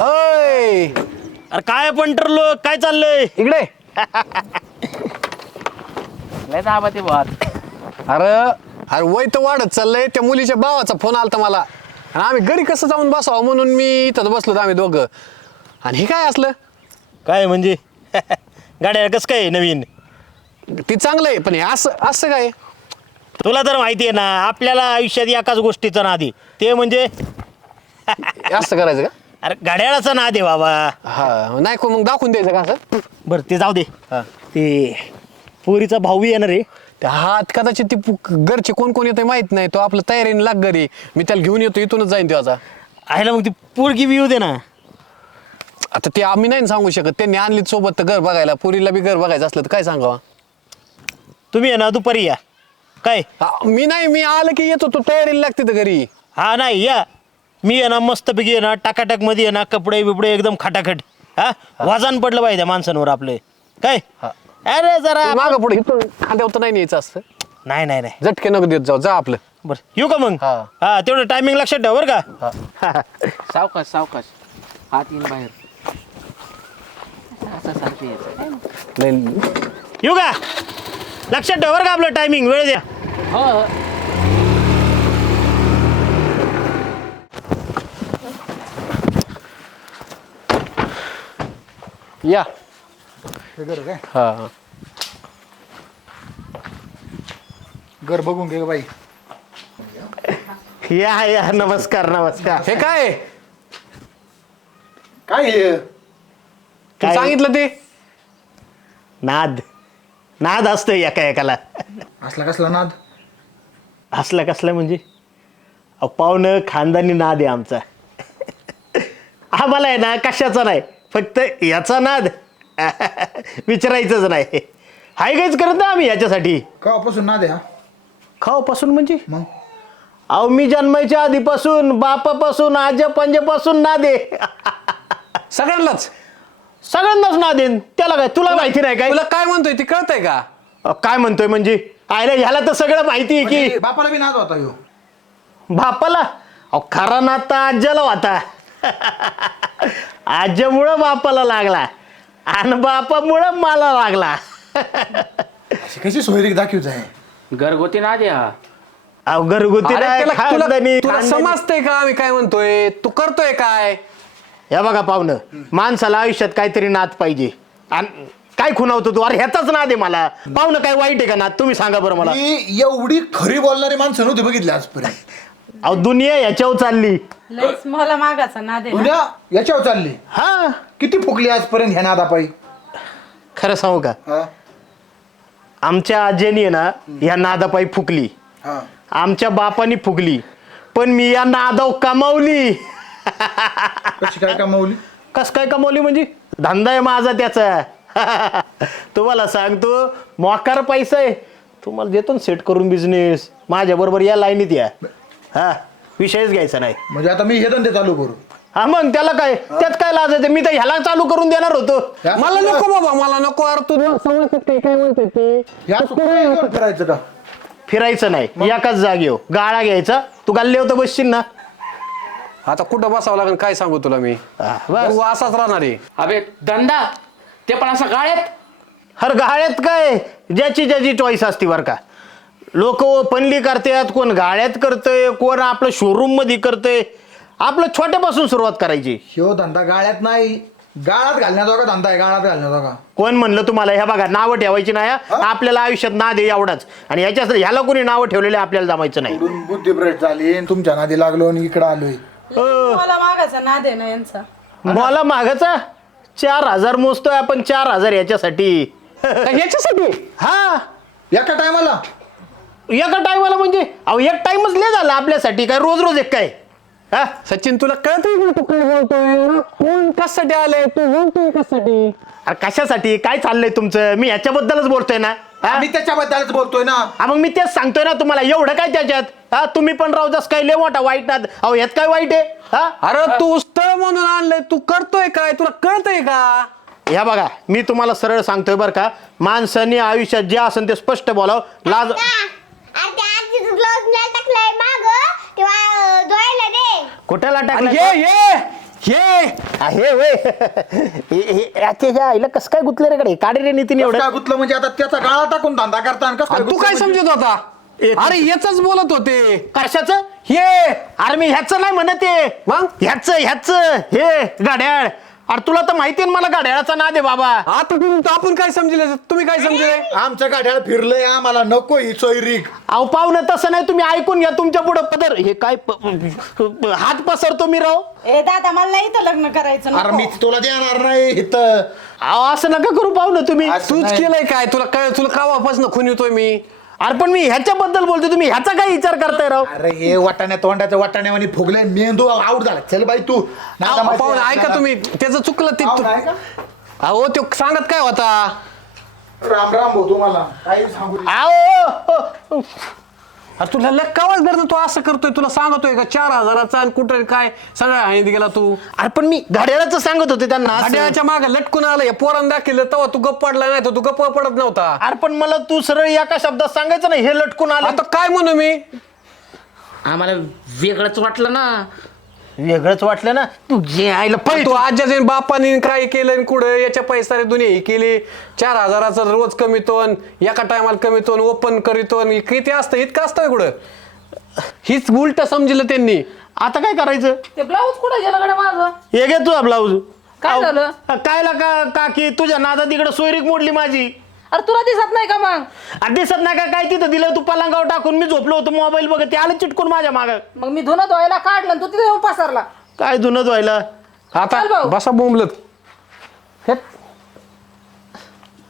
अय अरे काय पंटरलो काय चाललंय इकडे. लय दाबाते बात. अरे अरे वय तर वाढत चाललंय. त्या मुलीच्या भावाचा फोन आलता मला आणि आम्ही घरी कसं जाऊन बसावं म्हणून मी इथं बसलो आम्ही दोघं. आणि हे काय असलं? काय म्हणजे गाड्या कसं काय नवीन? ती चांगलं आहे पण हे असं असं काय? तुला तर माहिती आहे ना आपल्याला आयुष्यात एकाच गोष्टीचा नाद आहे ते म्हणजे हे असं करायचं का? अरे घड्याळाचा नाद आहे बाबा. हा नाही को मग दाखवून द्यायचं का असं? बरं ते जाऊ दे. हा. ते पोरीचा भाऊ येणार रे. त्या हात कदाचित ती घरचे कोण कोण येते माहित नाही. तो आपलं तयारीने लाग घरी. मी त्याला घेऊन येतो इथूनच जाईन त्याचा. आहे ना मग ती पोरगी बी येऊ दे ना. आता ते आम्ही नाही सांगू शकत. त्यांनी आणलीत सोबत तर घर बघायला. पुरीला बी घर बघायचं असलं तर काय सांगावं? तुम्ही आहे ना दुपारी या काय. मी नाही मी आलं की येतो. तो तयारीला लागते तर घरी. हा नाही या मी आहे ना मस्तपैकी आहे ना टाकाटाक मध्ये आहे ना कपडे बिपडे एकदम खटाखट. हा वजन पडलं पाहिजे माणसांवर आपले काय. अरे जरा मागं पुढे इथून खांद्यावर तर नाही न्यायचं असतं. नाही नाही नाही झटके नको देत जाऊ. जा आपलं. बरं येऊ का मग. हा. हा तेवढं टायमिंग लक्षात ठेव बरं का. सावकाश सावकाश. हात येईन बाहेर. असं सारखं यायचं. नाही येऊ का लक्षात ठेव बरं का आपलं टायमिंग वेळ द्या. हो हो. या. काय हा घर बघून घे बाई. या या नमस्कार नमस्कार. हे काय काय हे? तू काय? सांगितलं ते नाद नाद असतं एका एकाला. असला कसला नाद? हसलं कसलं म्हणजे पाहुणं खानदानी नाद आहे आमचा. आम्हाला आहे ना कशाचा नाही फक्त याचा नाद. विचारायचंच नाही. हाय काहीच करत नाही आम्ही याच्यासाठी. कवापासून नाद आहे हा? खावापासून म्हणजे मग अहो मी जन्माच्या आधीपासून बापापासून आजा पंजापासून नाद आहे. सगळ्यांनाच. सगळ्यांनाच नाद आहे. त्याला काय तुला माहिती नाही काय? तुला काय म्हणतोय ते कळतंय का? काय म्हणतोय म्हणजे आयला ह्याला तर सगळं माहिती आहे म्हणजे की बापाला बी नाद होता ह्यो. बापाला अहो खरा नाद तर आज्याला होता. आज्यामुळं बापाला लागला आणि बापामुळं मला लागला. अशी कशी सोयरीक दाखवच आहे? घरगुती ना द्या. अहो घरगुती अरे नाही, तुला खानदानी- तुला खानदानी. समजतंय का आम्ही काय म्हणतोय? तू करतोय काय? हे बघा पाहुणं माणसाला आयुष्यात काहीतरी नाद पाहिजे. आणि काय खुणावतो तू? अरे ह्याचाच नाद आहे मला. पाहुणं काय वाईट आहे का नाद? तुम्ही सांगा बरं मला. मी एवढी खरी बोलणारी माणसं नव्हती बघितली आजपर्यंत. अहो दुनिया ह्याच्यावर चालली. लयच मला मागाचा नाद आहे ना. उद्या याच्यावर चालली. हा किती फुकली आजपर्यंत ह्या नादापायी? खरं सांगू का हा आमच्या आजीनी आहे ना या नादापायी फुकली. हा. आमच्या बापानी फुगली पण मी या नादाव कमावली. कशी काय कमावली? कस काय कमावली म्हणजे धंदा आहे माझा त्याचा. तुम्हाला सांगतो मोकार पैसा आहे. तुम्हाला देतो ना सेट करून बिझनेस. माझ्या बरोबर या लाईनीत या. हा विषयच घ्यायचा नाही. म्हणजे आता मी हे धंदे चालू करू? हा मग त्याला काय त्यात काय लाजायचं? मी तर ह्याला चालू करून देणार होतो. मला नको बाबा मला नको. अरे तू समजत काय म्हणतोय ते? ह्या सुट्टीवर करायचं का? फिरायचं नाही एकाच जागेवर गाळा घ्यायचा. तू गाल्ले होतं बसशील ना. आता कुठं बसावं लागेल काय सांगू तुला मी? बस. तू असाच राहणार आहे. अबे धंदा ते पण असं गाळ्यात. हर गाळ्यात काय ज्याची ज्याची चॉईस असते बरं का. लोक ओपनली करतात, कोण गाळ्यात करतंय, कोण आपलं शोरूम मध्ये करतंय. आपलं छोट्यापासून सुरुवात करायची. ह्यो धंदा गाळ्यात नाही गाळात घालण्याचा धंदा आहे. गाळात घालण्याचा. कोण म्हणलं तुम्हाला? ह्या बघा नावं ठेवायची नाही. आपल्याला आयुष्यात नाद आहे एवढाच. आणि ह्याला कोणी नावं ठेवलेले आपल्याला जमायचं नाही. बुद्धी ब्रेट झाली आणि तुमच्या नादी लागलो आणि इकडे आलोय. मला मागाचा नाद आहे ना यांचा. मला मागाचा 4,000 मोजतोय आपण. 4,000 याच्यासाठी. याच्यासाठी हा एका टायमाला? एका टायमाला म्हणजे अहो एक टाइमच लय झाला आपल्यासाठी. काय रोज रोज एक काय? हा सचिन तुला कळतंय का तू काय बोलतोय? कोण कशासाठी आलंय? तू बोलतोय कशासाठी? अरे कशासाठी? काय चाललंय तुमचं? मी ह्याच्याबद्दलच बोलतोय ना. हा? मी त्याच्याबद्दलच बोलतोय ना. हा मग मी तेच सांगतोय ना तुम्हाला. एवढं काय त्याच्यात? हा तुम्ही पण राहू जास काय लय मोठा वाईट नाद. अहो ह्यात काय वाईट आहे? हा अरे तू स्थळ म्हणून आणलंय. तू करतोय काय? तुला कळतंय का? ह्या बघा मी तुम्हाला सरळ सांगतोय बरं का. माणसाने आयुष्यात जे असेल ते स्पष्ट बोलावं. लाज कुठेला टाकलं? ये आहे वय ह्या आईला कसं काय गुतलं रे कडे काढे रे नितीन एवढं काय गुतलं म्हणजे आता त्याचा गाळा टाकून धंदा करता आणि कसं आणि तू काय गुतलं म्हणजे? समजत होता अरे याच बोलत होते कशाचं हे अरे मी ह्याचं नाही म्हणत आहे मग ह्याच हे गाड्याळ अरे तुला तर माहिती आहे ना मला गाड्याळाचा नाद आहे बाबा आता आपण काय समजले तुम्ही काय समजले आमच्या गाड्याला फिरलंय आम्हाला नको ही सोयरीक. अहो पाहुणं तसं नाही तुम्ही ऐकून घ्या तुमच्या पुढं पदर हे काय हात पसरतो मी राव ए दादा मला नाही इथं लग्न करायचं अरे नको. मी तुला देणार नाही इथं. अहो असं नका करू पाहुणं तुम्ही तूच नाही. केलंय काय तुला कावापासून खून येतोय मी अरे पण मी ह्याच्याबद्दल बोलतो तुम्ही ह्याचा काय विचार करताय राव अरे हे वाटाण्या तोंडाच्या वाटाण्यावानी फुगले मेंदू आउट झाला चल बाई तू नादा माझी- पाहून ऐका तुम्ही त्याचं चुकलं ते पाहून ऐका. अहो तो सांगत काय होता राम राम भाऊ तुम्हाला काही सांगू दे. अहो अरे तुला लक्कावाच धरतो तू असं करतोय तुला सांगतोय का 4,000चा आणि कुठे काय सगळं हाणीत गेला तू अरे पण मी घड्याळाचं सांगत होते त्यांना असं. गाड्याच्या मागे लटकून आलं या पोरानं दाखवलं तेव्हा तू गप्प पडला नाही तर तू गप्प पडत नव्हता अरे पण मला तू सरळ एका शब्दात सांगायचं नाही हे लटकून आलं आता काय म्हणू मी आम्हाला वेगळंच वाटलं ना. वेगळंच वाटलं ना तू जे आईला पै तू आज्याचे बापाने काय केलं आणि कुठं याच्या पैसा दुनिया हे केली 4,000चा रोज कमीतो आणि एका टायमाला कमीतो ओपन करीतो आणि किती असतं इतकं असतं कुठं हीच उलट समजलं त्यांनी आता काय करायचं ते ब्लाऊज कुठं गेलं गड्या माझं हे घे तुझा ब्लाऊज काय झालं? कायला काकी तुझ्या नादात इकडे सोयरीक मोडली माझी अरे तुला दिसत नाही का मग अरे दिसत नाही का काय तिथं दिलं तू पलंगावर टाकून मी झोपलो होतो मोबाईल बघत ते आलं चिटकून माझ्या माग मग मी धुणं धुवायला काढलं आणि तू तिथे येऊन पसरला काय धुणं धुवायला आता चल भाऊ. बसा बोंबलत हे